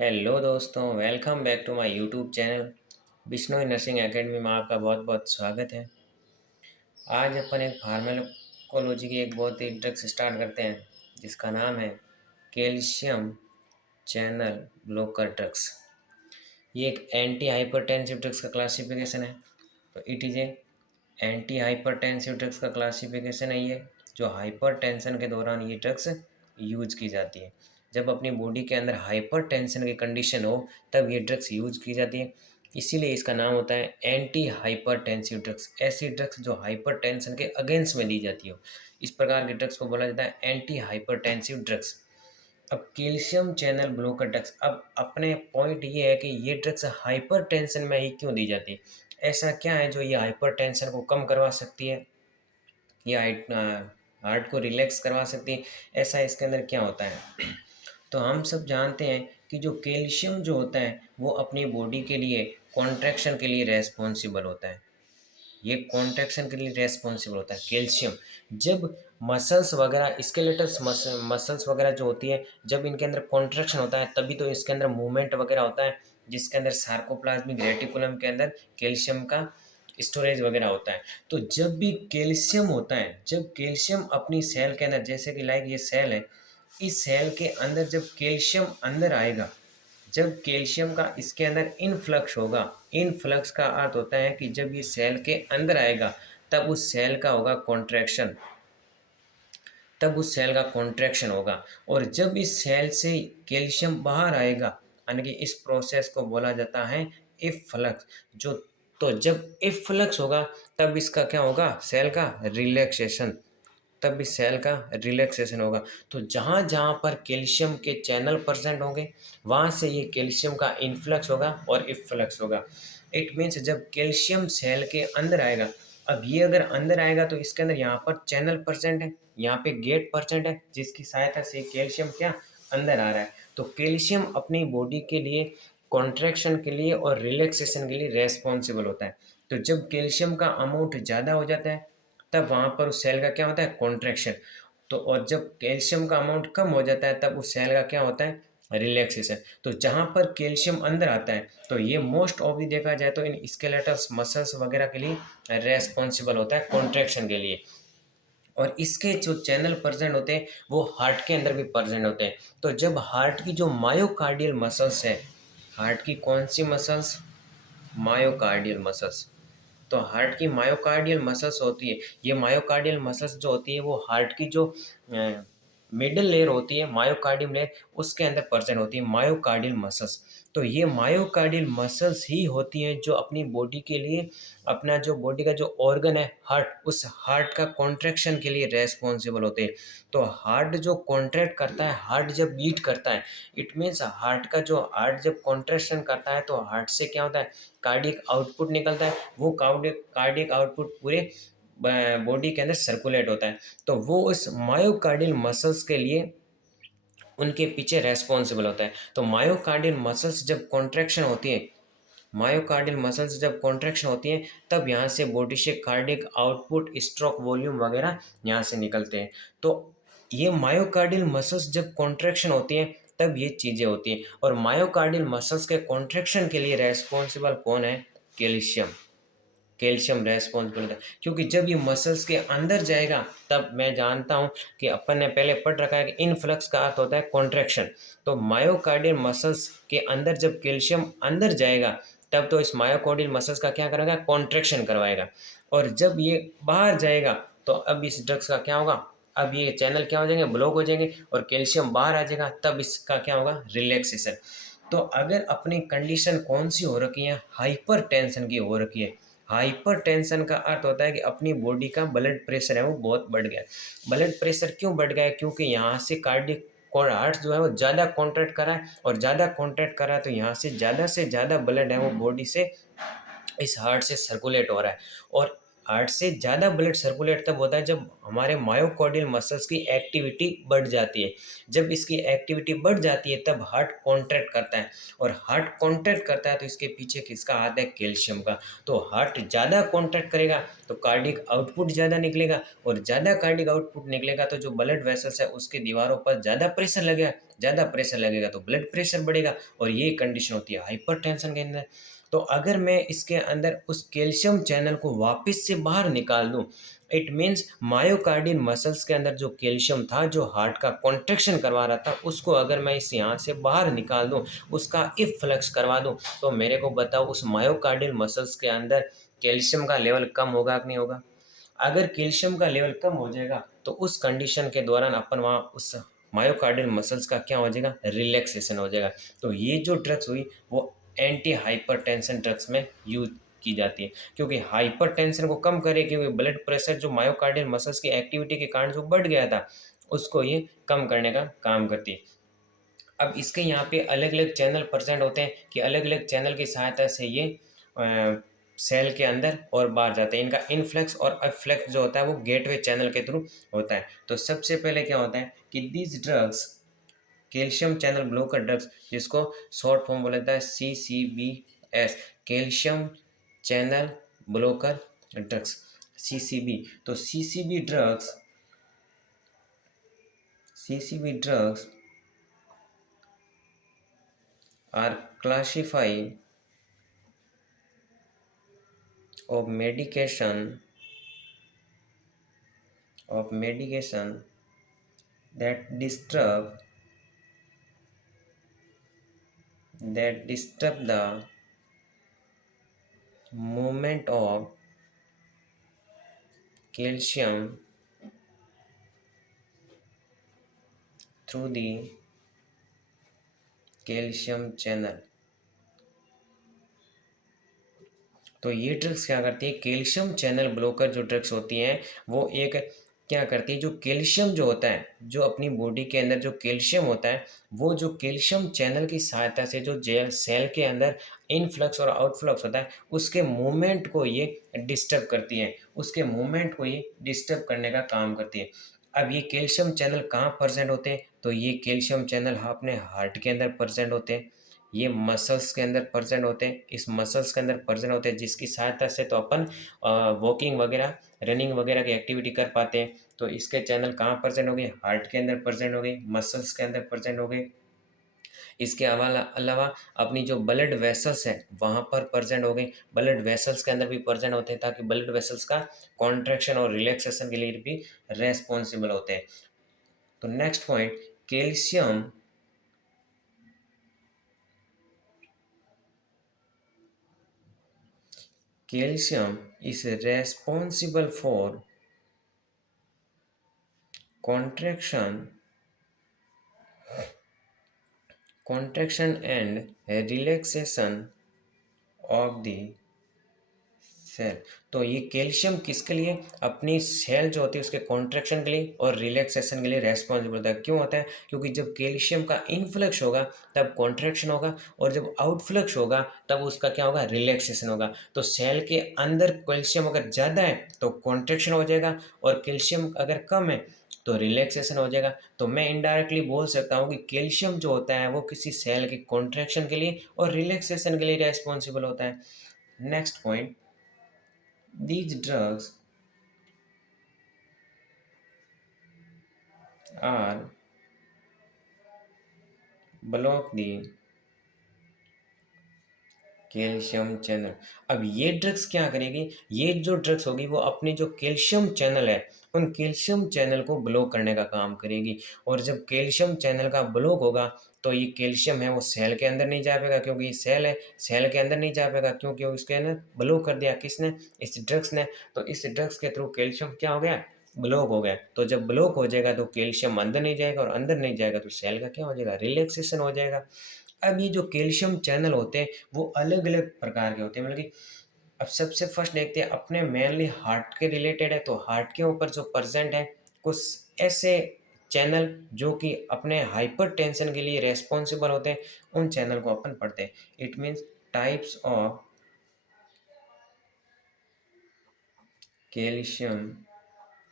Hello दोस्तों, welcome back to my YouTube channel Bishnoi nursing academy में आपका बहुत बहुत स्वागत है। आज अपन एक फार्माकोलॉजी की एक बहुत ही ड्रग्स स्टार्ट करते हैं जिसका नाम है कैल्शियम चैनल ब्लॉकर ड्रग्स। ये एक एंटी हाइपरटेंसिव ड्रग्स का क्लासिफिकेशन है। तो it is a anti hypertensive drugs का क्लासिफिकेशन है ये, जो हाइपरटेंशन के दौरान ये ड्रग्स यूज की जाती है। जब अपनी बॉडी के अंदर हाइपरटेंशन की कंडीशन हो तब ये ड्रग्स यूज की जाती है। इसीलिए इसका नाम होता है एंटी हाइपरटेंसिव ड्रग्स। ऐसी ड्रग्स जो हाइपरटेंशन के अगेंस्ट में दी जाती हो, इस प्रकार के ड्रग्स को बोला जाता है एंटी हाइपरटेंसिव ड्रग्स। अब कैल्शियम चैनल ब्लॉकर ड्रग्स, अब अपने पॉइंट ये है कि ये ड्रग्स हाइपरटेंशन में ही क्यों दी जाती है। ऐसा क्या है जो ये हाइपरटेंशन को कम करवा सकती है या हार्ट को रिलैक्स करवा सकती है। ऐसा इसके अंदर क्या होता है। तो हम सब जानते हैं कि जो कैल्शियम जो होता है वो अपनी बॉडी के लिए कॉन्ट्रैक्शन के लिए रेस्पॉन्सिबल होता है। ये कॉन्ट्रैक्शन के लिए रेस्पॉन्सिबल होता है कैल्शियम। जब मसल्स वगैरह स्केलेटल मसल्स वगैरह जो होती है, जब इनके अंदर कॉन्ट्रैक्शन होता है तभी तो इसके अंदर मूवमेंट वगैरह होता है, जिसके अंदर सार्कोप्लाज्मिक रेटिकुलम के अंदर कैल्शियम का स्टोरेज वगैरह होता है। तो जब भी कैल्शियम होता है, जब कैल्शियम अपनी सेल के अंदर, जैसे कि लाइक ये सेल है, इस सेल के अंदर जब कैल्शियम अंदर आएगा, जब कैल्शियम का इसके अंदर इनफ्लक्स होगा, इनफ्लक्स का अर्थ होता है कि जब ये सेल के अंदर आएगा तब उस सेल का होगा कॉन्ट्रैक्शन, तब उस सेल का कॉन्ट्रैक्शन होगा। और जब इस सेल से कैल्शियम बाहर आएगा, यानी कि इस प्रोसेस को बोला जाता है इफ्लक्स। जो तो जब इफ्लक्स होगा तब इसका क्या होगा, सेल का रिलैक्सेशन, तब इस सेल का रिलैक्सेशन होगा। तो जहाँ जहाँ पर कैल्शियम के चैनल प्रेजेंट होंगे वहाँ से ये कैल्शियम का इन्फ्लक्स होगा और इफ्लक्स होगा। इट मीन्स जब कैल्शियम सेल के अंदर आएगा, अब ये अगर अंदर आएगा तो इसके अंदर यहाँ पर चैनल परसेंट है, यहाँ पे गेट परसेंट है, जिसकी सहायता से कैल्शियम क्या अंदर आ रहा है। तो कैल्शियम अपनी बॉडी के लिए कॉन्ट्रैक्शन के लिए और रिलैक्सेशन के लिए रेस्पॉन्सिबल होता है। तो जब कैल्शियम का अमाउंट ज़्यादा हो जाता है तब वहाँ पर उस सेल का क्या होता है, कॉन्ट्रैक्शन। तो और जब कैल्शियम का अमाउंट कम हो जाता है तब उस सेल का क्या होता है, रिलैक्सेशन। तो जहाँ पर कैल्शियम अंदर आता है तो ये मोस्ट ऑफली देखा जाए तो इन स्केलेटल्स मसल्स वगैरह के लिए रेस्पॉन्सिबल होता है कॉन्ट्रैक्शन के लिए। और इसके जो चैनल प्रेजेंट होते हैं वो हार्ट के अंदर भी प्रेजेंट होते हैं। तो जब हार्ट की जो मायोकार्डियल मसल्स है, हार्ट की कौन सी मसल्स, मायोकार्डियल मसल्स। तो हार्ट की मायोकार्डियल मसल्स होती है, ये मायोकार्डियल मसल्स जो होती है वो हार्ट की जो मिडल लेयर होती है, मायोकार्डियम लेयर, उसके अंदर प्रेजेंट होती है मायोकार्डियल मसल्स। तो ये मायोकार्डियल मसल्स ही होती हैं जो अपनी बॉडी के लिए, अपना जो बॉडी का जो ऑर्गन है हार्ट, उस हार्ट का कॉन्ट्रैक्शन के लिए रेस्पॉन्सिबल होते हैं। तो हार्ट जो कॉन्ट्रैक्ट करता है, हार्ट जब बीट करता है, इट मीन्स हार्ट जब कॉन्ट्रैक्शन करता है तो हार्ट से क्या होता है, कार्डियक आउटपुट निकलता है। वो कार्डियक आउटपुट पूरे बॉडी के अंदर सर्कुलेट होता है। तो वो उस मायोकार्डियल मसल्स के लिए उनके पीछे रेस्पॉन्सिबल होता है। तो मायोकार्डियल मसल्स जब कॉन्ट्रैक्शन होती है, मायोकार्डियल मसल्स जब कॉन्ट्रैक्शन होती है तब यहाँ से बॉडी से कार्डियक आउटपुट, स्ट्रोक वॉल्यूम वगैरह यहाँ से निकलते हैं। तो ये मायोकार्डियल मसल्स जब कॉन्ट्रैक्शन होती है तब ये चीज़ें होती हैं। और मायोकार्डियल मसल्स के कॉन्ट्रैक्शन के लिए रेस्पॉन्सिबल कौन है, कैल्शियम। कैल्शियम रेस्पॉन्सिबल होता है, क्योंकि जब ये मसल्स के अंदर जाएगा, तब मैं जानता हूँ कि अपन ने पहले पढ़ रखा है कि इनफ्लक्स का अर्थ होता है कॉन्ट्रैक्शन। तो मायोकार्डियल मसल्स के अंदर जब कैल्शियम अंदर जाएगा तब तो इस मायोकार्डियल मसल्स का क्या करेगा, कॉन्ट्रैक्शन करवाएगा। और जब ये बाहर जाएगा तो अब इस ड्रग्स का क्या होगा, अब ये चैनल क्या हो जाएंगे, ब्लॉक हो जाएंगे और कैल्शियम बाहर आ जाएगा, तब इसका क्या होगा, रिलैक्सेशन। तो अगर अपनी कंडीशन कौन सी हो रखी है, हाइपर टेंशन की हो रखी है। हाइपर टेंशन का अर्थ होता है कि अपनी बॉडी का ब्लड प्रेशर है वो बहुत बढ़ गया। ब्लड प्रेशर क्यों बढ़ गया है, क्योंकि यहाँ से कार्डियक हार्ट जो है वो ज़्यादा कॉन्ट्रैक्ट करा है, और ज़्यादा कॉन्ट्रैक्ट करा है तो यहाँ से ज़्यादा ब्लड है वो बॉडी से इस हार्ट से सर्कुलेट हो रहा है। और हार्ट से ज़्यादा ब्लड सर्कुलेट तब होता है जब हमारे मायोकार्डियल मसल्स की एक्टिविटी बढ़ जाती है। जब इसकी एक्टिविटी बढ़ जाती है तब हार्ट कॉन्ट्रैक्ट करता है, और हार्ट कॉन्ट्रैक्ट करता है तो इसके पीछे किसका हाथ है? कैल्शियम का। तो हार्ट ज़्यादा कॉन्ट्रैक्ट करेगा तो कार्डिक आउटपुट ज़्यादा निकलेगा, और ज़्यादा कार्डिक आउटपुट निकलेगा तो जो ब्लड वेसल्स है उसके दीवारों पर ज़्यादा प्रेशर लगेगा, ज़्यादा प्रेशर लगेगा तो ब्लड प्रेशर बढ़ेगा, और ये कंडीशन होती है हाइपरटेंशन के अंदर। तो अगर मैं इसके अंदर उस कैल्शियम चैनल को वापस से बाहर निकाल दूं, इट मीन्स मायोकार्डियल मसल्स के अंदर जो कैल्शियम था जो हार्ट का कॉन्ट्रैक्शन करवा रहा था उसको अगर मैं इस यहाँ से बाहर निकाल दूं, उसका इफ्लक्स करवा दूं, तो मेरे को बताओ उस मायोकार्डियल मसल्स के अंदर कैल्शियम का लेवल कम होगा कि नहीं होगा? अगर कैल्शियम का लेवल कम हो जाएगा तो उस कंडीशन के दौरान अपन वहाँ उस मायोकार्डियल मसल्स का क्या हो जाएगा? रिलैक्सेशन हो जाएगा। तो ये जो ड्रग्स हुई वो एंटी हाइपरटेंशन ड्रग्स में यूज की जाती है, क्योंकि हाइपरटेंशन को कम करे, क्योंकि ब्लड प्रेशर जो मायोकार्डियल मसल्स की एक्टिविटी के कारण जो बढ़ गया था उसको ये कम करने का काम करती है। अब इसके यहाँ पे अलग अलग चैनल प्रेजेंट होते हैं कि अलग अलग चैनल की सहायता से ये सेल के अंदर और बाहर जाते हैं। इनका इनफ्लक्स और अफ्लक्स जो होता है वो गेटवे चैनल के थ्रू होता है। तो सबसे पहले क्या होता है कि these drugs, calcium channel blocker drugs, जिसको शॉर्ट फॉर्म बोला जाता है CCBS, calcium channel blocker drugs, CCB। तो CCB drugs are classified of medication that disturb the movement of calcium through the calcium channel। तो ये ड्रग्स क्या करती है? कैल्शियम चैनल ब्लॉकर जो ड्रग्स होती हैं वो एक क्या करती है, जो कैल्शियम जो होता है, जो अपनी बॉडी के अंदर जो कैल्शियम होता है, वो जो कैल्शियम चैनल की सहायता से जो जेल सेल के अंदर इनफ्लक्स और आउटफ्लक्स होता है उसके मूवमेंट को ये डिस्टर्ब करती है, उसके मूवमेंट को ये डिस्टर्ब करने का काम करती है। अब ये कैल्शियम चैनल कहाँ प्रेजेंट होते हैं? तो ये कैल्शियम चैनल अपने हार्ट के अंदर प्रेजेंट होते हैं, ये मसल्स के अंदर प्रेजेंट होते हैं, इस मसल्स के अंदर प्रेजेंट होते हैं जिसकी सहायता से तो अपन वॉकिंग वगैरह, रनिंग वगैरह की एक्टिविटी कर पाते हैं। तो इसके चैनल कहाँ प्रेजेंट हो गए? हार्ट के अंदर प्रेजेंट हो गए, मसल्स के अंदर प्रेजेंट हो गए। इसके अलावा अपनी जो ब्लड वेसल्स हैं वहाँ पर प्रेजेंट हो गए, ब्लड वेसल्स के अंदर भी प्रेजेंट होते हैं ताकि ब्लड वेसल्स का कॉन्ट्रैक्शन और रिलैक्सेशन के लिए भी रेस्पॉन्सिबल होते हैं। तो next point, calcium Calcium is responsible for contraction, and relaxation of the cell. तो ये कैल्शियम किसके लिए? अपनी सेल जो होती है उसके कॉन्ट्रैक्शन के लिए और रिलैक्सेशन के लिए रेस्पॉन्सिबल होता है। क्यों होता है? क्योंकि जब कैल्शियम का इनफ्लक्स होगा तब कॉन्ट्रैक्शन होगा, और जब आउटफ्लक्स होगा तब उसका क्या होगा? रिलैक्सेशन होगा। तो सेल के अंदर कैल्शियम अगर ज़्यादा है तो कॉन्ट्रैक्शन हो जाएगा, और कैल्शियम अगर कम है तो रिलैक्सेशन हो जाएगा। तो मैं इनडायरेक्टली बोल सकता हूँ कि कैल्शियम जो होता है वो किसी सेल के कॉन्ट्रैक्शन के लिए और रिलैक्सेशन के लिए रेस्पॉन्सिबल होता है। Next point, these drugs are block the calcium channel. अब ये ड्रग्स क्या करेगी? ये जो ड्रग्स होगी वो अपने जो कैल्शियम चैनल है उन कैल्शियम चैनल को ब्लॉक करने का काम करेगी, और जब कैल्शियम चैनल का ब्लॉक होगा तो ये कैल्शियम है वो सेल के अंदर नहीं जा पाएगा, क्योंकि ये सेल है, सेल के अंदर नहीं जा पाएगा क्योंकि उसके अंदर ब्लॉक कर दिया किसने? इस ड्रग्स ने। तो इस ड्रग्स के थ्रू कैल्शियम क्या हो गया? ब्लॉक हो गया। तो जब ब्लॉक हो जाएगा तो कैल्शियम अंदर नहीं जाएगा, और अंदर नहीं जाएगा तो सेल का क्या हो जाएगा? रिलैक्सेशन हो जाएगा। अब ये जो कैल्शियम चैनल होते हैं वो अलग अलग प्रकार के होते हैं, मतलब कि अब सबसे फर्स्ट देखते हैं अपने मेनली हार्ट के रिलेटेड है, तो हार्ट के ऊपर जो प्रेजेंट है कुछ ऐसे चैनल जो कि अपने हाइपर टेंशन के लिए रेस्पॉन्सिबल होते हैं, उन चैनल को अपन पढ़ते हैं। It means types of calcium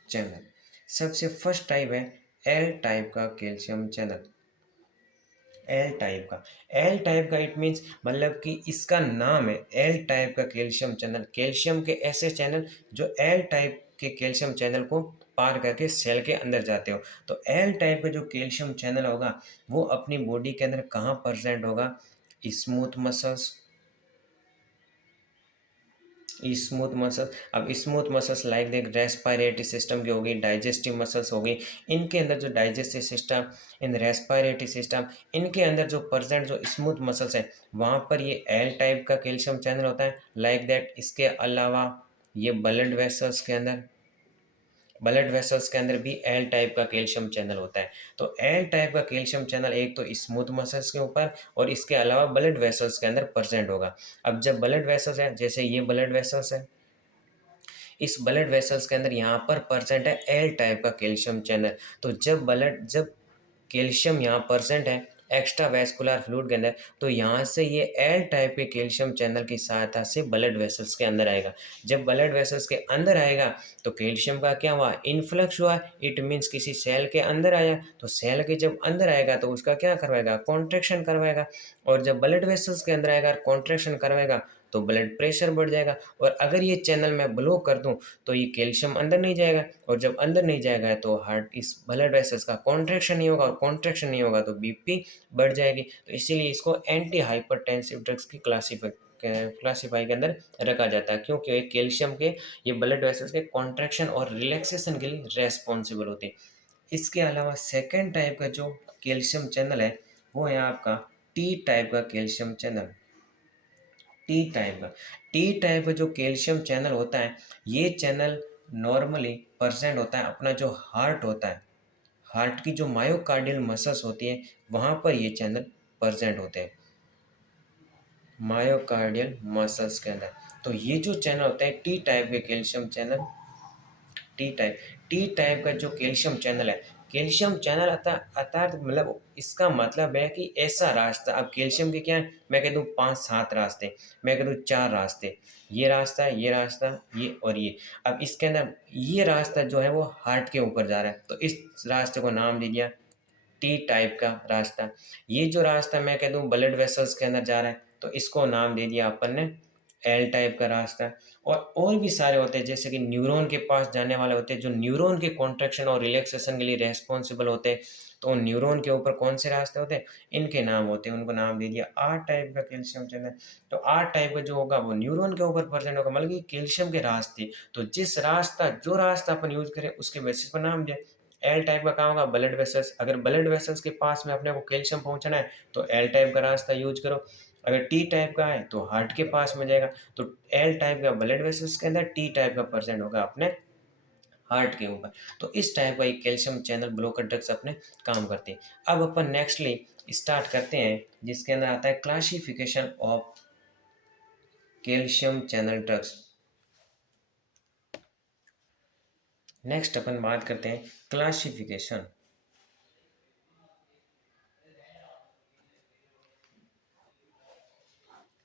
channel. सबसे फर्स्ट टाइप है एल टाइप का कैल्शियम चैनल। एल टाइप का, एल टाइप का इट मीन्स मतलब कि इसका नाम है एल टाइप का कैल्शियम चैनल। कैल्शियम के ऐसे चैनल जो एल टाइप के कैल्शियम चैनल को पार करके सेल के अंदर जाते हो। तो एल टाइप का जो कैल्शियम चैनल होगा वो अपनी बॉडी के अंदर कहाँ प्रेजेंट होगा? Smooth muscles, smooth muscles. अब स्मूथ मसल्स लाइक देख रेस्पिरेटरी सिस्टम की होगी, डाइजेस्टिव मसल्स होगी, इनके अंदर जो डाइजेस्टिव सिस्टम, इन रेस्पिरेटरी सिस्टम, इनके अंदर जो प्रेजेंट जो स्मूथ मसल्स है वहाँ पर ये एल टाइप का कैल्शियम चैनल होता है। लाइक दैट इसके अलावा ये ब्लड वेसल्स के अंदर भी एल टाइप का कैल्शियम चैनल होता है। तो एल टाइप का कैल्शियम चैनल एक तो स्मूथ मसल्स के ऊपर और इसके अलावा ब्लड वेसल्स के अंदर प्रेजेंट होगा। अब जब ब्लड वेसल्स है, जैसे ये ब्लड वेसल्स है, इस ब्लड वेसल्स के अंदर यहाँ पर प्रेजेंट है एल टाइप का कैल्शियम चैनल। तो जब कैल्शियम यहाँ परसेंट है एक्स्ट्रा वैस्कुलर फ्लूइड के अंदर, तो यहाँ से ये एल टाइप के कैल्शियम चैनल की सहायता से ब्लड वेसल्स के अंदर आएगा। जब ब्लड वेसल्स के अंदर आएगा तो कैल्शियम का क्या हुआ? इन्फ्लक्स हुआ। इट मीन्स किसी सेल के अंदर आया, तो सेल के जब अंदर आएगा तो उसका क्या करवाएगा? कॉन्ट्रैक्शन करवाएगा। और जब ब्लड वेसल्स के अंदर आएगा कॉन्ट्रैक्शन करवाएगा तो ब्लड प्रेशर बढ़ जाएगा। और अगर ये चैनल मैं ब्लॉक कर दूं तो ये कैल्शियम अंदर नहीं जाएगा, और जब अंदर नहीं जाएगा तो हार्ट इस ब्लड वेसल्स का कॉन्ट्रैक्शन नहीं होगा, और कॉन्ट्रैक्शन नहीं होगा तो बीपी बढ़ जाएगी। तो इसीलिए इसको एंटी हाइपरटेंसिव ड्रग्स की क्लासीफाई के अंदर रखा जाता है, क्योंकि कैल्शियम के ये ब्लड वेसल्स के कॉन्ट्रैक्शन और रिलैक्सेशन के लिए रेस्पॉन्सिबल होते हैं। इसके अलावा सेकेंड टाइप का जो कैल्शियम चैनल है वो है आपका टी टाइप का कैल्शियम चैनल। टी टाइप का जो कैल्शियम चैनल होता है, ये चैनल नॉर्मली प्रेजेंट होता है अपना जो हार्ट होता है, हार्ट की जो मायोकार्डियल मसल्स होती है वहाँ पर ये चैनल प्रेजेंट होते हैं, मायोकार्डियल मसल्स के अंदर। तो ये जो चैनल होता है टी टाइप के calcium channel, T type T type का जो कैल्शियम चैनल है, कैल्शियम चैनल अर्थात मतलब इसका मतलब है कि ऐसा रास्ता, अब कैल्शियम के क्या है, मैं कह दूँ 5-7 रास्ते, मैं कह दूँ 4 रास्ते, ये रास्ता, ये रास्ता, ये और ये। अब इसके अंदर ये रास्ता जो है वो हार्ट के ऊपर जा रहा है, तो इस रास्ते को नाम दे दिया टी टाइप का रास्ता। ये जो रास्ता मैं कह दूँ ब्लड वेसल्स के अंदर जा रहा है तो इसको नाम दे दिया अपन ने एल टाइप का रास्ता। और भी सारे होते हैं जैसे कि न्यूरॉन के पास जाने वाले होते हैं जो न्यूरॉन के कॉन्ट्रैक्शन और रिलैक्सेशन के लिए रेस्पॉन्सिबल होते हैं। तो न्यूरॉन के ऊपर कौन से रास्ते होते हैं, इनके नाम होते हैं, उनको नाम दे दिया आर टाइप का कैल्शियम चैनल। तो आर टाइप का जो होगा वो न्यूरॉन के ऊपर प्रेजेंट होगा, मतलब कि कैल्शियम के रास्ते, तो जो रास्ता अपन यूज करें उसके बेसिस पर नाम दिया। एल टाइप का कहाँ होगा? ब्लड वेसल्स, अगर ब्लड वेसल्स के पास में अपने को कैल्शियम पहुंचाना है तो एल टाइप का रास्ता यूज करो। अगर टी टाइप का है तो हार्ट के पास में जाएगा, तो एल टाइप का ब्लड वेसल्स के अंदर, टी टाइप का परसेंट होगा अपने हार्ट के ऊपर। तो इस टाइप का एक कैल्शियम चैनल ब्लॉकर ड्रग्स अपने काम करते हैं। अब अपन नेक्स्टली स्टार्ट करते हैं जिसके अंदर आता है classification of calcium channel drugs. Next अपन बात करते हैं क्लासिफिकेशन।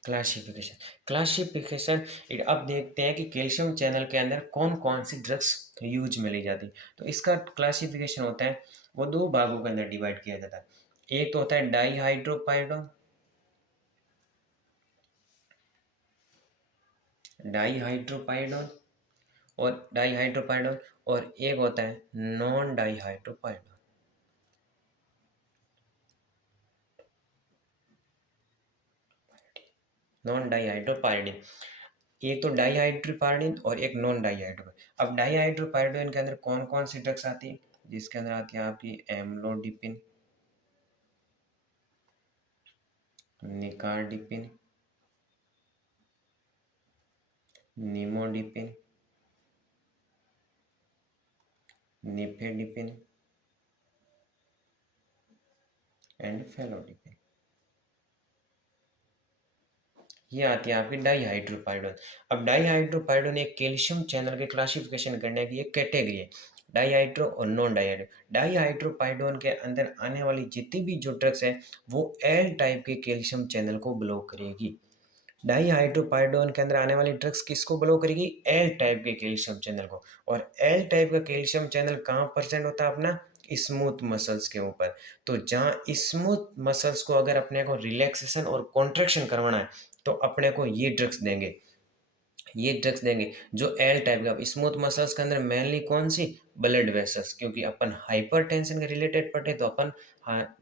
क्लासिफिकेशन अब देखते हैं कि कैल्शियम चैनल के अंदर कौन कौन सी ड्रग्स यूज में ली जाती। तो इसका क्लासिफिकेशन होता है वो 2 भागों के अंदर डिवाइड किया जाता है। एक तो होता है डाईहाइड्रोपाइडोन और एक होता है नॉन डाईहाइड्रोपाइडोन। नॉन डाईहाइड्रोपाइरिडिन, एक तो डाईहाइड्रोपाइरिडिन और एक नॉन डाईहाइड्रोपाइरिडिन। अब डाईहाइड्रोपाइरिडिन के अंदर कौन कौन सी ड्रग्स आती है, जिसके अंदर आती है आपकी एम्लोडिपिन, निकार्डिपिन, निमोडिपिन, निफेडिपिन एंड फेलोडिपिन। ये आती है आपकी डाईहाइड्रोपाइरिडोन। अब डाईहाइड्रोपाइरिडोन एक कैल्शियम चैनल के क्लासिफिकेशन करने की एक कैटेगरी है, डाईहाइड्रो और नॉन डाईहाइड्रो। डाईहाइड्रोपाइरिडोन के अंदर आने वाली जितनी भी जो ड्रग्स है वो एल टाइप के कैल्शियम चैनल को ब्लॉक करेगी। डाईहाइड्रोपाइरोडीन के अंदर आने वाली ड्रग्स किसको ब्लो करेगी? एल टाइप के कैल्शियम चैनल को। और एल टाइप का कैल्शियम चैनल कहाँ प्रेजेंट होता है? अपना स्मूथ मसल्स के ऊपर। तो जहाँ स्मूथ मसल्स को अगर अपने को रिलैक्सेशन और कॉन्ट्रैक्शन करवाना है तो अपने को ये ड्रग्स देंगे जो एल टाइप का। स्मूथ मसल्स के अंदर मेनली कौन सी? ब्लड वेसल्स, क्योंकि अपन हाइपरटेंशन के रिलेटेड पढ़े तो अपन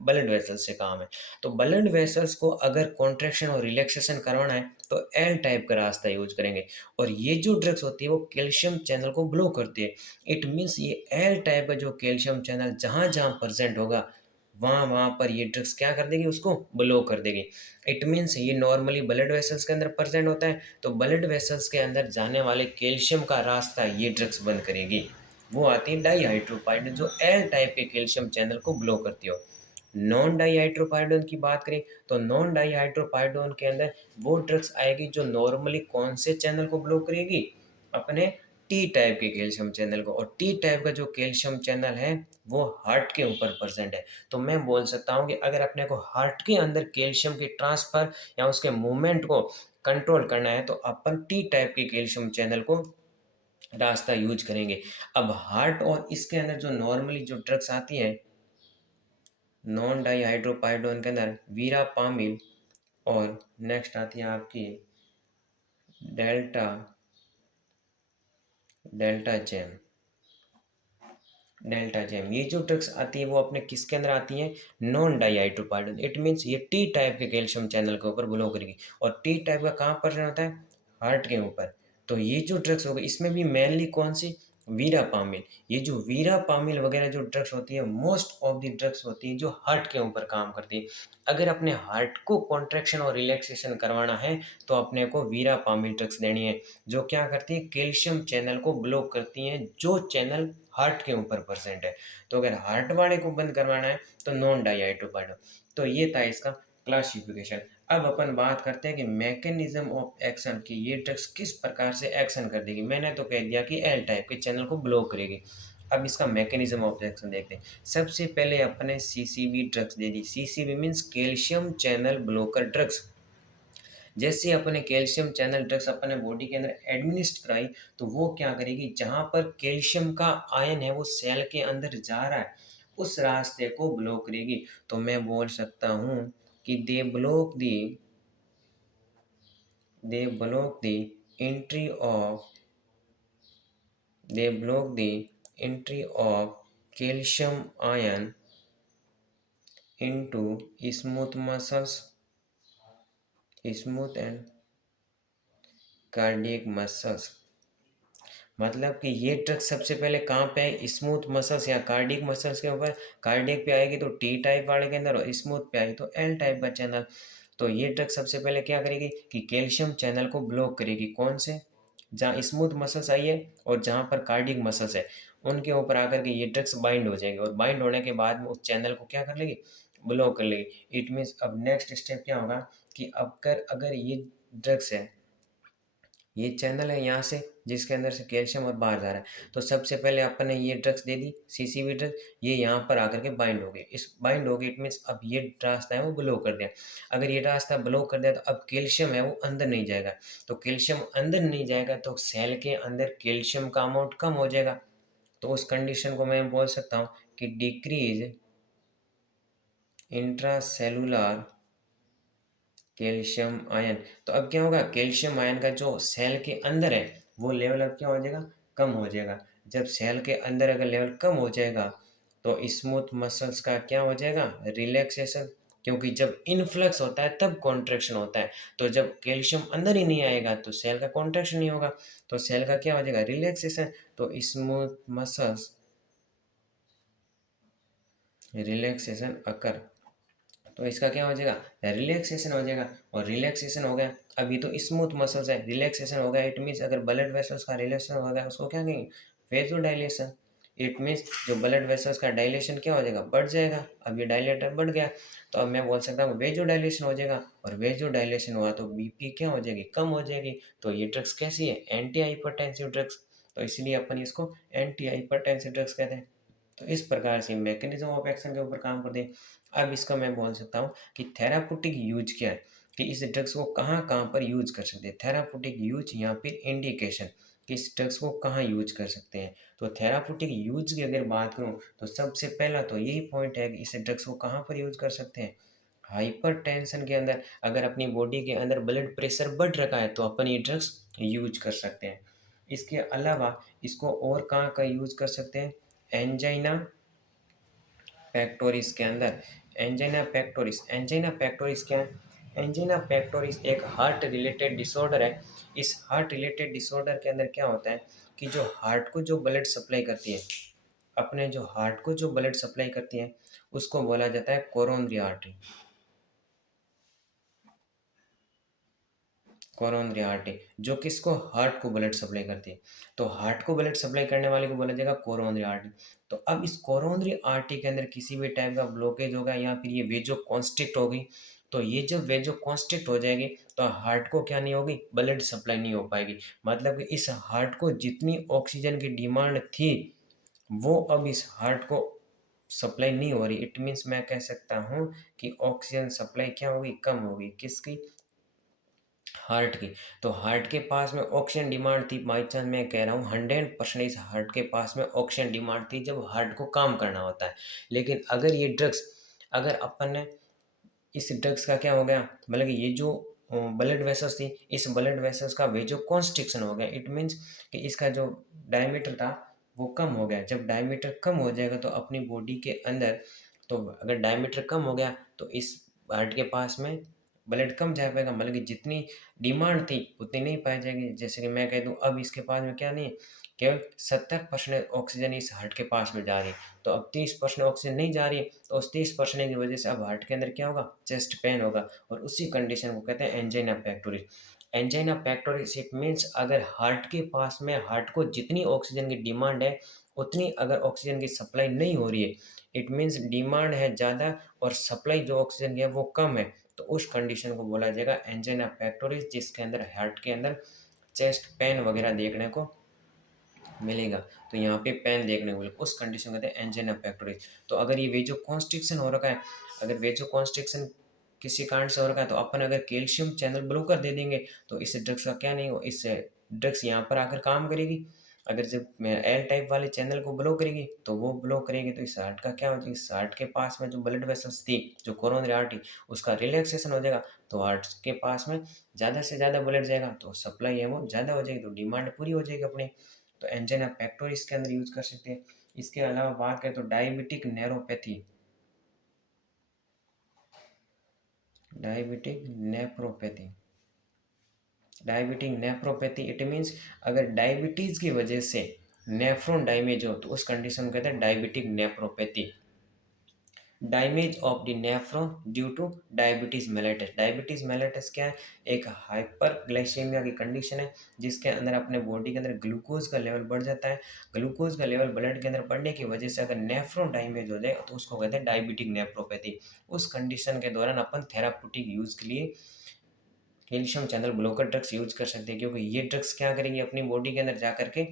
ब्लड वेसल्स से काम है। तो ब्लड वेसल्स को अगर कॉन्ट्रैक्शन और रिलैक्सेशन करवाना है तो एल टाइप का रास्ता यूज करेंगे। और ये जो ड्रग्स होती है वो कैल्शियम चैनल को ब्लॉक करती है। इट मीन्स ये एल टाइप का जो कैल्शियम चैनल जहाँ जहाँ प्रेजेंट होगा वहाँ वहाँ पर ये ड्रग्स क्या कर देगी? उसको ब्लॉक कर देगी। इट मीन्स ये नॉर्मली ब्लड वेसल्स के अंदर प्रेजेंट होता है, तो ब्लड वेसल्स के अंदर जाने वाले कैल्शियम का रास्ता ये ड्रग्स बंद करेगी। वो आती है डाईहाइड्रोपाइरोडीन जो एल टाइप के कैल्शियम चैनल को ब्लॉक करती हो। नॉन डाईहाइड्रोपाइरोडीन की बात करें तो नॉन डाईहाइड्रोपाइरोडीन के अंदर वो ड्रग्स आएगी जो नॉर्मली कौन से चैनल को ब्लॉक करेगी? अपने टी टाइप के कैल्शियम चैनल को। और टी टाइप का जो कैल्शियम चैनल है वो हार्ट के ऊपर प्रेजेंट है। तो मैं बोल सकता हूँ कि अगर अपने को हार्ट के अंदर कैल्शियम के ट्रांसफर या उसके मूवमेंट को कंट्रोल करना है तो अपन टी टाइप के कैल्शियम चैनल को रास्ता यूज करेंगे। अब हार्ट और इसके अंदर जो नॉर्मली जो ड्रग्स आती है नॉन डाईहाइड्रोपाइरोडीन के अंदर वीरापामिल, और नेक्स्ट आती है आपकी delta delta jam. Delta jam ये जो ड्रग्स आती है वो अपने किसके अंदर आती हैं? नॉन डाईहाइड्रोपाइरोडीन। इट मीन्स ये टी टाइप के कैल्शियम चैनल के ऊपर ब्लॉक करेगी। और टी टाइप का कहाँ पर होता है? हार्ट के ऊपर। तो ये जो ड्रग्स हो गई इसमें भी मेनली कौन सी? वीरापामिल। ये जो वीरापामिल वगैरह जो ड्रग्स होती है मोस्ट ऑफ द ड्रग्स होती है जो हार्ट के ऊपर काम करती है। अगर अपने हार्ट को कॉन्ट्रैक्शन और रिलैक्सेशन करवाना है तो अपने को वीरापामिल ड्रग्स देनी है जो क्या करती है? कैल्शियम चैनल को ब्लॉक करती हैं जो चैनल हार्ट के ऊपर परसेंट है। तो अगर हार्ट वाले को बंद करवाना है तो नॉन डाईहाइड्रोपाइरोडीन। तो ये था इसका क्लासिफिकेशन। अब अपन बात करते हैं कि मैकेनिज्म ऑफ एक्शन की ये ड्रग्स किस प्रकार से एक्शन कर देगी। मैंने तो कह दिया कि एल टाइप के चैनल को ब्लॉक करेगी। अब इसका मैकेनिज्म ऑफ एक्शन देखते हैं। सबसे पहले अपने सीसीबी ड्रग्स दे दी। CCB means calcium channel blocker drugs. जैसे अपने कैल्शियम चैनल ड्रग्स अपने बॉडी के अंदर एडमिनिस्ट कराई तो वो क्या करेगी? जहाँ पर कैल्शियम का आयन है वो सेल के अंदर जा रहा है उस रास्ते को ब्लॉक करेगी। तो मैं बोल सकता हूँ कि they block the entry of calcium ion into smooth muscles smooth and cardiac muscles. मतलब कि ये ड्रग सबसे पहले कहाँ पे आई? स्मूथ मसल्स या कार्डियक मसल्स के ऊपर। कार्डियक पे आएगी तो टी टाइप वाले के अंदर, और स्मूथ पे आएगी तो एल टाइप का चैनल। तो ये ड्रग सबसे पहले क्या करेगी कि कैल्शियम चैनल को ब्लॉक करेगी। कौन से? जहाँ स्मूथ मसल्स आई है और जहाँ पर कार्डियक मसल्स है उनके ऊपर आकर के ये ड्रग्स बाइंड हो जाएगी, और बाइंड होने के बाद में उस चैनल को क्या कर लेगी? ब्लॉक कर लेगी। इट मीन्स अब नेक्स्ट स्टेप क्या होगा कि अब अगर ये ड्रग्स है, ये चैनल है यहाँ से जिसके अंदर से कैल्शियम और बाहर जा रहा है, तो सबसे पहले अपन ने ये ड्रग्स दे दी सीसीबी ड्रग। ये यहाँ पर आकर के बाइंड हो गई। इस बाइंड हो गई इट मीन्स अब ये रास्ता है वो ब्लॉक कर दिया। अगर ये रास्ता ब्लॉक कर दिया तो अब कैल्शियम है वो अंदर नहीं जाएगा। तो कैल्शियम अंदर नहीं जाएगा तो सेल के अंदर कैल्शियम का अमाउंट कम हो जाएगा। तो उस कंडीशन को मैं बोल सकता हूँ कि डिक्रीज इंट्रासेलुलर कैल्शियम आयन। तो अब क्या होगा? कैल्शियम आयन का जो सेल के अंदर है वो लेवल अब क्या हो जाएगा? कम हो जाएगा। जब सेल के अंदर अगर लेवल कम हो जाएगा तो स्मूथ मसल्स का क्या हो जाएगा? रिलैक्सेशन। क्योंकि जब इनफ्लक्स होता है तब कॉन्ट्रैक्शन होता है। तो जब कैल्शियम अंदर ही नहीं आएगा तो सेल का कॉन्ट्रैक्शन नहीं होगा, तो सेल का क्या हो जाएगा? रिलैक्सेशन। तो स्मूथ मसल्स रिलैक्सेशन अकर। तो इसका क्या हो जाएगा? रिलैक्सेशन हो जाएगा। और रिलैक्सेशन हो गया, अभी तो स्मूथ मसल्स है, रिलैक्सेशन हो गया। इट मीन्स अगर ब्लड वेसल्स का रिलेशन हो गया उसको क्या कहेंगे? वेजो डायलेशन। इट मीन्स जो ब्लड वेसल्स का डायलेशन क्या हो जाएगा? बढ़ जाएगा। अब ये डायलेटर बढ़ गया तो अब मैं बोल सकता हूँ वेजो डायलेशन हो जाएगा। और वेजो डायलेशन हुआ तो बीपी क्या हो जाएगी? कम हो जाएगी। तो ये ड्रग्स कैसी है? Anti hypertensive drugs. तो इसलिए अपन इसको एंटी हाइपरटेंसिव ड्रग्स कहते हैं। तो इस प्रकार से मैकेनिज्म ऑफ एक्शन के ऊपर काम करते हैं। अब इसका मैं बोल सकता हूँ कि थेरापुटिक यूज क्या है। कि इस ड्रग्स को कहाँ कहाँ पर यूज कर सकते हैं। थेरापूटिक यूज या फिर इंडिकेशन कि इस ड्रग्स को कहाँ यूज कर सकते हैं। तो थेरापूटिक यूज की अगर बात करूँ तो सबसे पहला तो यही पॉइंट है कि इस ड्रग्स को कहाँ पर यूज कर सकते हैं। हाइपर टेंशन के अंदर अगर अपनी बॉडी के अंदर ब्लड प्रेशर बढ़ रखा है तो अपन ये ड्रग्स यूज कर सकते हैं। इसके अलावा इसको और कहाँ का यूज कर सकते हैं, एंजाइना पेक्टोरिस के अंदर। एंजाइना पेक्टोरिस क्या है? एंजाइना पेक्टोरिस एक हार्ट रिलेटेड डिसऑर्डर है। इस हार्ट रिलेटेड डिसऑर्डर के अंदर क्या होता है कि जो हार्ट को जो ब्लड सप्लाई करती है, अपने जो हार्ट को जो ब्लड सप्लाई करती है उसको बोला जाता है कोरोनरी आर्टरी। कोरोनरी आर्टरी जो किसको, हार्ट को ब्लड सप्लाई करती है। तो हार्ट को ब्लड सप्लाई करने वाले को बोला जाएगा कोरोनरी आर्टरी। तो अब इस कोरोनरी आर्टरी के अंदर किसी भी टाइप का ब्लॉकेज होगा या फिर ये वेजो कॉन्स्ट्रिक्ट होगी, तो ये जब वेजो कॉन्स्ट्रिक्ट हो जाएगी तो हार्ट को क्या नहीं होगी, ब्लड सप्लाई नहीं हो पाएगी। मतलब कि इस हार्ट को जितनी ऑक्सीजन की डिमांड थी वो अब इस हार्ट को सप्लाई नहीं हो रही। इट मीन्स मैं कह सकता हूँ कि ऑक्सीजन सप्लाई क्या होगी, कम होगी। किसकी, हार्ट की। तो हार्ट के पास में ऑक्सीजन डिमांड थी, बाई चांस मैं कह रहा हूँ 100% इस हार्ट के पास में ऑक्सीजन डिमांड थी जब हार्ट को काम करना होता है। लेकिन अगर ये ड्रग्स, अगर अपन ने इस ड्रग्स का क्या हो गया, मतलब कि ये जो ब्लड वेसल्स थी, इस ब्लड वेसल्स का वेजो कॉन्स्ट्रिक्शन हो गया। इट मीन्स कि इसका जो डायमीटर था वो कम हो गया। जब डायमीटर कम हो जाएगा तो अपनी बॉडी के अंदर, तो अगर डायमीटर कम हो गया तो इस हार्ट के पास में ब्लड कम जा पाएगा, मतलब कि जितनी डिमांड थी उतनी नहीं पाई जाएगी। जैसे कि मैं कह दूँ अब इसके पास में क्या नहीं है, केवल 70% ऑक्सीजन इस हार्ट के पास में जा रही है। तो अब 30% ऑक्सीजन नहीं जा रही है, तो उस 30% की वजह से अब हार्ट के अंदर क्या होगा, चेस्ट पेन होगा। और उसी कंडीशन को कहते हैं angina pectoris. Angina pectoris it means अगर हार्ट के पास में, हार्ट को जितनी ऑक्सीजन की डिमांड है उतनी अगर ऑक्सीजन की सप्लाई नहीं हो रही है, इट मीन्स डिमांड है ज़्यादा और सप्लाई जो ऑक्सीजन की है वो कम है, तो उस कंडीशन को बोला जाएगा एंजाइना पेक्टोरिस, जिसके अंदर हार्ट के अंदर चेस्ट पेन वगैरह देखने को मिलेगा। तो यहाँ पे पेन देखने को मिलेगा, उस कंडीशन को कहते हैं एंजाइना पेक्टोरिस। तो अगर ये वेजो कॉन्स्ट्रिक्शन हो रखा है, अगर वेजो कॉन्स्ट्रिक्शन किसी कारण से हो रखा है तो अपन अगर कैल्शियम चैनल ब्लॉकर दे देंगे तो इस ड्रग्स का क्या नहीं हो, इस ड्रग्स यहाँ पर आकर काम करेगी। अगर जब एल टाइप वाले चैनल को ब्लॉक करेगी तो वो ब्लॉक करेगी तो इस हार्ट का क्या हो जाएगा, इस हार्ट के पास में जो ब्लड वेसल्स थी, जो कोरोनरी आर्टरी, उसका रिलैक्सेशन हो जाएगा। तो हार्ट के पास में ज़्यादा से ज़्यादा ब्लड जाएगा तो सप्लाई है वो ज़्यादा हो जाएगी, तो डिमांड पूरी हो जाएगी अपनी। तो एंजाइना पेक्टोरिस के अंदर यूज कर सकते हैं। इसके अलावा बात करें तो diabetic nephropathy, diabetic nephropathy, diabetic nephropathy it means अगर डायबिटीज़ की वजह से नेफ्रॉन डैमेज हो तो उस कंडीशन को कहते हैं diabetic nephropathy. Damage of the nephron due two diabetes mellitus. Diabetes mellitus क्या है, एक हाइपर ग्लाइसीमिया की कंडीशन है जिसके अंदर अपने बॉडी के अंदर ग्लूकोज का लेवल बढ़ जाता है। ग्लूकोज का लेवल ब्लड के अंदर बढ़ने की वजह से अगर नेफ्रॉन डैमेज हो जाए तो उसको कहते हैं डायबिटिक नेफ्रोपैथी। उस कंडीशन के दौरान अपन थेराप्यूटिक यूज के लिए calcium channel blocker drugs use कर सकते हैं, क्योंकि ये ड्रग्स क्या करेंगी, अपनी बॉडी के अंदर जा करके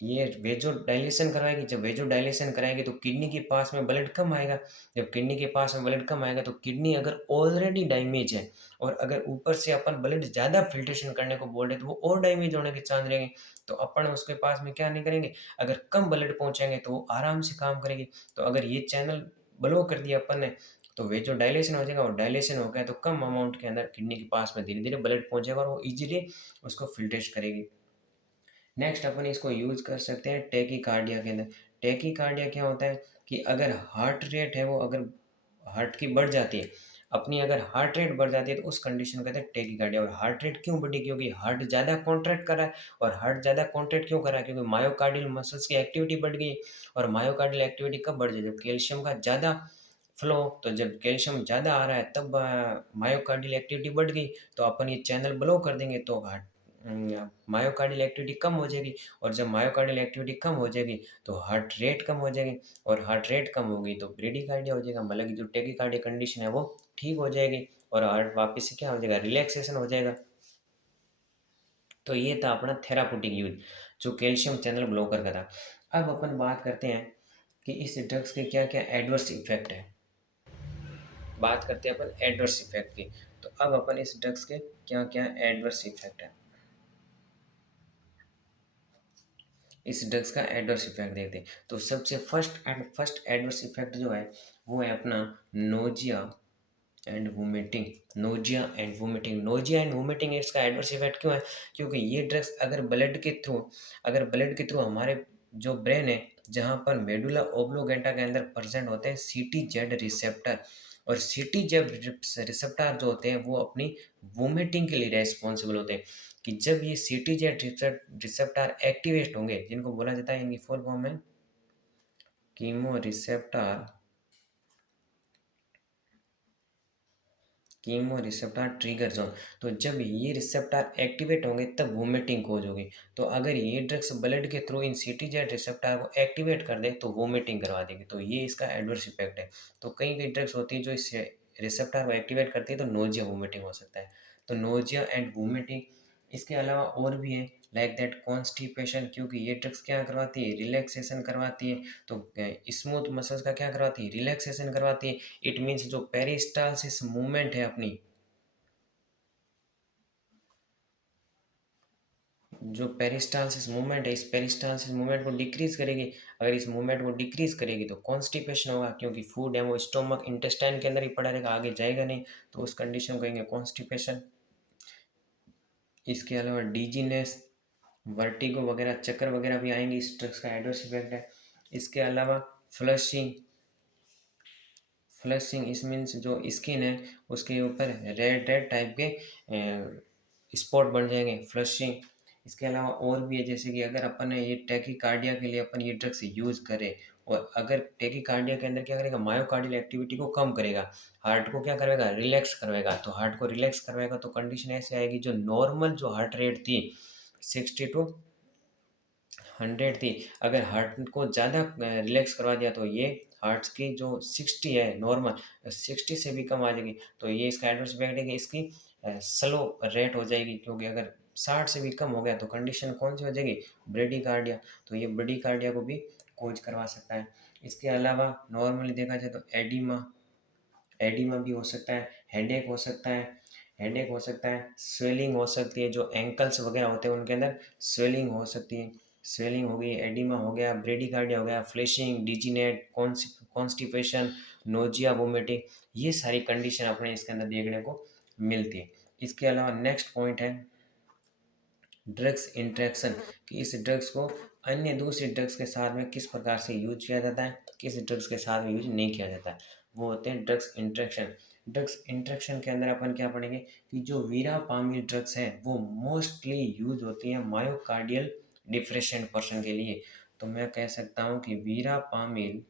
ये वेजो डायलेशन करवाएगी। जब वेजो डायलेशन कराएगी तो किडनी के पास में ब्लड कम आएगा। जब किडनी के पास में ब्लड कम आएगा तो किडनी अगर ऑलरेडी डैमेज है और अगर ऊपर से अपन ब्लड ज़्यादा फिल्ट्रेशन करने को बोल रहे तो वो और डैमेज होने के चांस रहेंगे। तो अपन उसके पास में क्या नहीं करेंगे, अगर कम ब्लड पहुँचाएंगे तो वो आराम से काम करेगी। तो अगर ये चैनल ब्लॉक कर दिया अपन ने तो वेजो डायलेशन हो जाएगा, और डायलेशन हो गया तो कम अमाउंट के अंदर किडनी के पास में धीरे धीरे ब्लड पहुँचेगा और वो ईजिली उसको फिल्ट्रेट करेगी। नेक्स्ट अपन इसको यूज़ कर सकते हैं टैकीकार्डिया के अंदर। टैकीकार्डिया क्या होता है कि अगर हार्ट रेट है वो अगर हार्ट की बढ़ जाती है, अपनी अगर हार्ट रेट बढ़ जाती है तो उस कंडीशन को कहते हैं टैकीकार्डिया। और हार्ट रेट क्यों बढ़ी, क्योंकि हार्ट ज़्यादा कॉन्ट्रैक्ट कर रहा है। और हार्ट ज़्यादा कॉन्ट्रैक्ट क्यों कर रहा है, क्योंकि मायोकार्डियल मसल्स की एक्टिविटी बढ़ गई। और मायोकार्डियल एक्टिविटी कब बढ़ जाए, जब कैल्शियम का ज़्यादा फ्लो, तो जब कैल्शियम ज़्यादा आ रहा है तब मायोकार्डियल एक्टिविटी बढ़ गई, तो अपन ये चैनल ब्लॉक कर देंगे तो मायोकार्डियल एक्टिविटी कम हो जाएगी। और जब मायोकार्डियल एक्टिविटी कम हो जाएगी तो हार्ट रेट कम हो जाएगी, और हार्ट रेट कम होगी तो ब्रेडिकार्डिया हो जाएगा, मतलब कि जो टेकीकार्डिया कंडीशन है वो ठीक हो जाएगी और हार्ट वापस से क्या हो जाएगा, रिलैक्सेशन हो जाएगा। तो ये था अपना थेरापूटिक यूज जो कैल्शियम चैनल ब्लॉकर का था। अब अपन बात करते हैं कि इस ड्रग्स के क्या क्या एडवर्स इफेक्ट है। बात करते हैं अपन एडवर्स इफेक्ट की। तो अब अपन इस ड्रग्स के क्या क्या एडवर्स इफेक्ट है, इस ड्रग्स का एडवर्स इफेक्ट देखते हैं। तो सबसे फर्स्ट एडवर्स इफेक्ट जो है वो है अपना nausea and vomiting. Nausea and vomiting इसका एडवर्स इफेक्ट क्यों है? क्योंकि ये ड्रग्स अगर ब्लड के थ्रू हमारे जो ब्रेन है, जहाँ पर मेडुला ओब्लोगेंटा के अंदर प्रेजेंट होते हैं सीटीजेड रिसेप्टर, और सीटीजेड रिसेप्टर जो होते हैं वो अपनी वोमिटिंग के लिए रेस्पॉन्सिबल होते हैं। कि जब ये सीटीजेड रिसेप्टर एक्टिवेट होंगे, जिनको बोला जाता है, इनकी फुल फॉर्म है chemo receptor, chemo receptor trigger zone. तो जब ये रिसेप्टर एक्टिवेट होंगे तब वोमिटिंग कोज होगी। तो अगर ये ड्रग्स ब्लड के थ्रू इन सीटीजेड रिसेप्टर को एक्टिवेट कर दे तो वोमिटिंग करवा देगी। तो ये इसका एडवर्स इफेक्ट है। तो कई कई ड्रग्स होती है जो इस रिसेप्टर को एक्टिवेट करती है, तो नोजिया वोमिटिंग हो सकता है। तो नोजिया एंड वोमिटिंग, इसके अलावा और भी है लाइक दैट कॉन्स्टिपेशन, क्योंकि ये ड्रग्स क्या करवाती है, रिलैक्सेशन करवाती है। तो स्मूथ मसल्स का क्या करवाती है, रिलैक्सेशन करवाती है। इट मीन्स जो पेरिस्टालसिस मूवमेंट है अपनी, जो पेरिस्टालसिस मूवमेंट है, इस पेरिस्टालसिस मूवमेंट को डिक्रीज करेगी। अगर इस मूवमेंट को डिक्रीज करेगी तो कॉन्स्टिपेशन होगा, क्योंकि फूड है वो स्टोमक इंटेस्टाइन के अंदर ही पड़ा रहेगा, आगे जाएगा नहीं। तो उस कंडीशन को कहेंगे कॉन्स्टिपेशन। इसके अलावा डीजीनेस, वर्टिगो वगैरह, चक्कर वगैरह भी आएंगे, इस ड्रग्स का एडवर्स इफेक्ट है। इसके अलावा फ्लशिंग, फ्लशिंग इस मीन्स जो स्किन है उसके ऊपर रेड रेड टाइप के स्पॉट बन जाएंगे, फ्लशिंग। इसके अलावा और भी है, जैसे कि अगर अपन ने ये टैकीकार्डिया के लिए अपन ये ड्रग्स यूज़ करें, और अगर टैकीकार्डिया के अंदर क्या करेगा, मायोकार्डियल एक्टिविटी को कम करेगा, हार्ट को क्या करेगा, रिलैक्स करवाएगा। तो हार्ट को रिलैक्स करवाएगा तो कंडीशन ऐसे आएगी, जो नॉर्मल जो हार्ट रेट थी 60 to 100 थी, अगर हार्ट को ज़्यादा रिलैक्स करवा दिया तो ये हार्ट की जो 60 है नॉर्मल, 60 से भी कम आ जाएगी। तो ये इसका एडवर्स इफेक्ट है कि इसकी स्लो रेट हो जाएगी, क्योंकि अगर 60 से भी कम हो गया तो कंडीशन कौन सी हो जाएगी, ब्रेडिकार्डिया। तो ये ब्रेडिकार्डिया को भी कोज करवा सकता है। इसके अलावा नॉर्मली देखा जाए तो एडिमा, एडिमा भी हो सकता है, हेडेक हो सकता है, हेडेक हो सकता है, स्वेलिंग हो सकती है, जो एंकल्स वगैरह होते हैं उनके अंदर स्वेलिंग हो सकती है। स्वेलिंग हो गई, एडिमा हो गया, ब्रेडिकार्डिया हो गया, फ्लैशिंग, डिजीनेट, कॉन्स्टिपेशन, नोजिया, वोमिटिंग, ये सारी कंडीशन अपने इसके अंदर देखने को मिलती है। इसके अलावा नेक्स्ट पॉइंट है ड्रग्स इंट्रैक्शन, कि इस ड्रग्स को अन्य दूसरे ड्रग्स के साथ में किस प्रकार से यूज किया जाता है, किस ड्रग्स के साथ में यूज नहीं किया जाता है, वो होते हैं ड्रग्स इंट्रैक्शन। ड्रग्स इंट्रैक्शन के अंदर अपन क्या पढ़ेंगे कि जो वीरापामिल ड्रग्स हैं वो मोस्टली यूज होती हैं मायोकार्डियल डिप्रेशन पर्सन के लिए। तो मैं कह सकता हूँ कि verapamil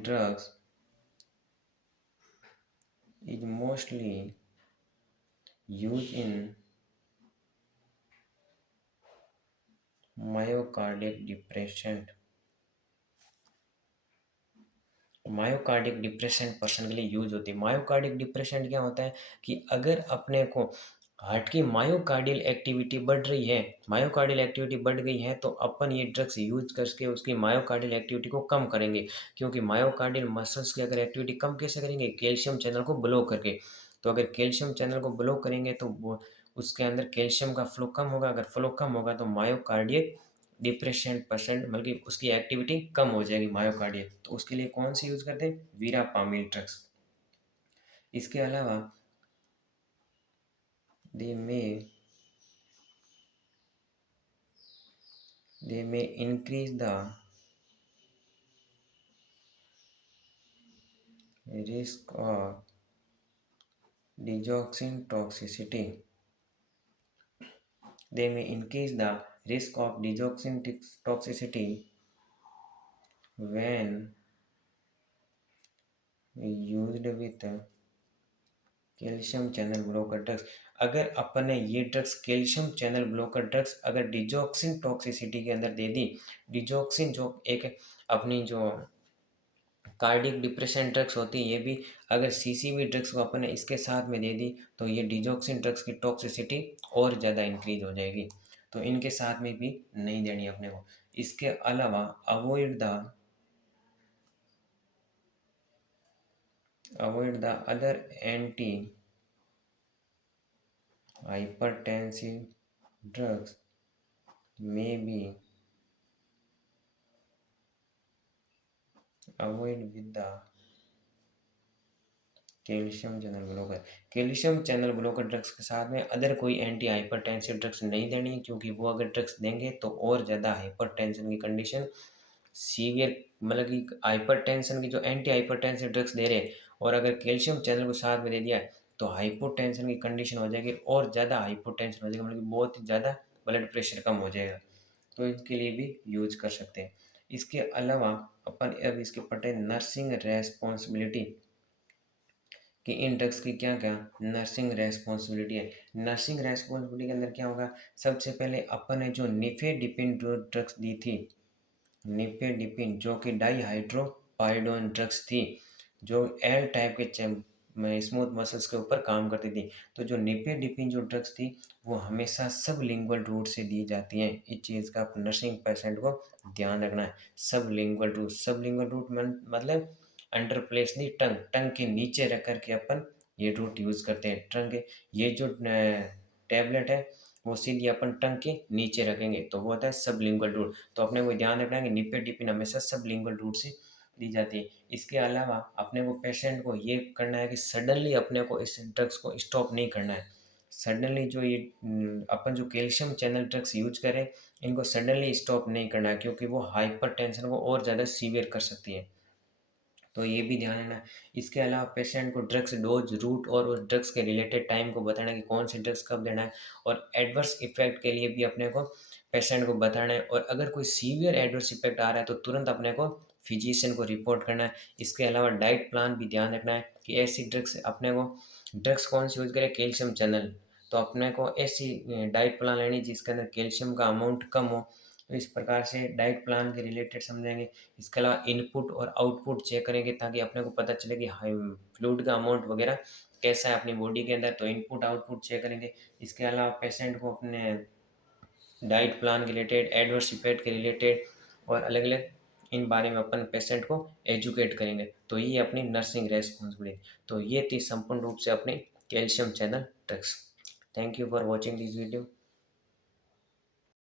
drugs is mostly used in myocardial depression, myocardial depression person के लिए यूज होती है। मायोकार्डिक डिप्रेशन क्या होता है कि अगर अपने को हार्ट की मायोकार्डियल एक्टिविटी बढ़ रही है, मायोकार्डियल एक्टिविटी बढ़ गई है, तो अपन ये ड्रग्स यूज करके उसकी मायोकार्डियल एक्टिविटी को कम करेंगे। क्योंकि मायोकार्डियल मसल्स की अगर एक्टिविटी कम कैसे करेंगे, कैल्शियम चैनल को ब्लॉक करके। तो अगर कैल्शियम चैनल को ब्लॉक करेंगे तो वो उसके अंदर कैल्शियम का फ्लो कम होगा, अगर फ्लो कम होगा तो मायोकार्डियल डिप्रेशन परसेंट बल्कि उसकी एक्टिविटी कम हो जाएगी मायोकार्डियल। तो उसके लिए कौन सी यूज़ करते हैं, वीरापामिल ड्रग्स। इसके अलावा they may they may increase the risk of digoxin toxicity. They may increase the risk of digoxin toxicity when used with calcium channel blocker drugs. अगर अपन ने ये drugs calcium channel blocker drugs अगर digoxin toxicity के अंदर दे दी, digoxin जो एक अपनी जो कार्डियक डिप्रेशन ड्रग्स होती है, ये भी अगर सीसीबी ड्रग्स को अपन ने इसके साथ में दे दी तो ये डिजॉक्सिन ड्रग्स की टॉक्सिसिटी और ज़्यादा इंक्रीज हो जाएगी। तो इनके साथ में भी नहीं देनी अपने को। इसके अलावा Avoid the other anti-hypertensive drugs may be avoid with the calcium channel blocker. Calcium channel blocker drugs के साथ में अदर कोई एंटी हाइपरटेंसिव ड्रग्स नहीं देनी है, क्योंकि वो अगर ड्रग्स देंगे तो और ज़्यादा हाइपरटेंशन की कंडीशन सीवियर, मतलब कि हाइपरटेंशन की जो एंटी हाइपरटेंसिव ड्रग्स दे रहे हैं और अगर कैल्शियम चैनल को साथ में दे दिया तो हाइपोटेंशन की कंडीशन हो जाएगी और ज़्यादा हाइपोटेंशन हो जाएगा, मतलब कि बहुत ही ज़्यादा ब्लड प्रेशर कम हो जाएगा। तो इसके लिए भी यूज कर सकते हैं। इसके अलावा अपन अब इसके पटे नर्सिंग रेस्पॉन्सिबिलिटी कि इन ड्रग्स की क्या क्या नर्सिंग रेस्पॉन्सिबिलिटी है। नर्सिंग रेस्पॉन्सिबिलिटी के अंदर क्या होगा, सबसे पहले अपन ने जो निफेडिपिन ड्रग्स दी थी, निफेडिपिन जो कि डाईहाइड्रोपाइरोडोन ड्रग्स थी, जो एल टाइप के स्मूथ मसल्स के ऊपर काम करती थी। तो जो निफेडिपिन जो ड्रग्स थी वो हमेशा सब लिंगुअल रूट से दी जाती हैं। इस चीज़ का नर्सिंग पेशेंट को ध्यान रखना है। सब लिंगुअल रूट, सब लिंगुअल रूट मतलब अंडर प्लेस दी टंग, टंग के नीचे रख कर के अपन ये रूट यूज़ करते हैं। टंग के ये जो टैबलेट है वो सीधी अपन टंग के नीचे रखेंगे तो वो होता है सबलिंगुअल रूट। तो अपने को ध्यान रखना है कि निपेडिपिन हमेशा सबलिंगुअल रूट से दी जाती है। इसके अलावा अपने को पेशेंट को ये करना है कि सडनली अपने को इस ड्रग्स को स्टॉप नहीं करना है। सडनली जो ये अपन जो कैल्शियम चैनल ड्रग्स यूज करें इनको सडनली स्टॉप नहीं करना है, क्योंकि वो हाइपर टेंशन को और ज़्यादा सीवियर कर सकती है। तो ये भी ध्यान रखना है। इसके अलावा पेशेंट को ड्रग्स डोज, रूट और उस ड्रग्स के रिलेटेड टाइम को बताना है कि कौन सी ड्रग्स कब देना है, और एडवर्स इफेक्ट के लिए भी अपने को पेशेंट को बताना है। और अगर कोई सीवियर एडवर्स इफेक्ट आ रहा है तो तुरंत अपने को फिजिशियन को रिपोर्ट करना है। इसके अलावा डाइट प्लान भी ध्यान रखना है कि ऐसी ड्रग्स अपने को ड्रग्स कौन सी यूज़ करें, कैल्शियम चैनल, तो अपने को ऐसी डाइट प्लान लेनी जिसके अंदर कैल्शियम का अमाउंट कम हो। तो इस प्रकार से डाइट प्लान के रिलेटेड समझेंगे। इसके अलावा इनपुट और आउटपुट चेक करेंगे ताकि अपने को पता चले कि हाई फ्लूइड का अमाउंट वगैरह कैसा है अपनी बॉडी के अंदर, तो इनपुट आउटपुट चेक करेंगे। इसके अलावा पेशेंट को अपने डाइट प्लान के रिलेटेड, एडवर्स इफेक्ट के रिलेटेड और अलग अलग इन बारे में अपन पेशेंट को एजुकेट करेंगे। तो ये अपनी नर्सिंग रेस्पॉन्सिबिलिटी। तो ये थी संपूर्ण रूप से अपनी calcium channel drugs. Thank you for watching this video.